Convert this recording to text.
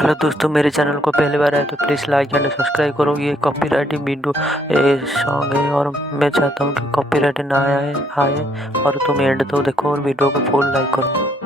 Hello दोस्तों, मेरे channel को पहली बार आए तो प्लीज़ लाइक एंड सब्सक्राइब करो। ये कॉपीराइट वीडियो सॉन्ग है और मैं चाहता हूँ कि कॉपीराइट ना आए और तुम एंड तो देखो और वीडियो को फुल लाइक करो।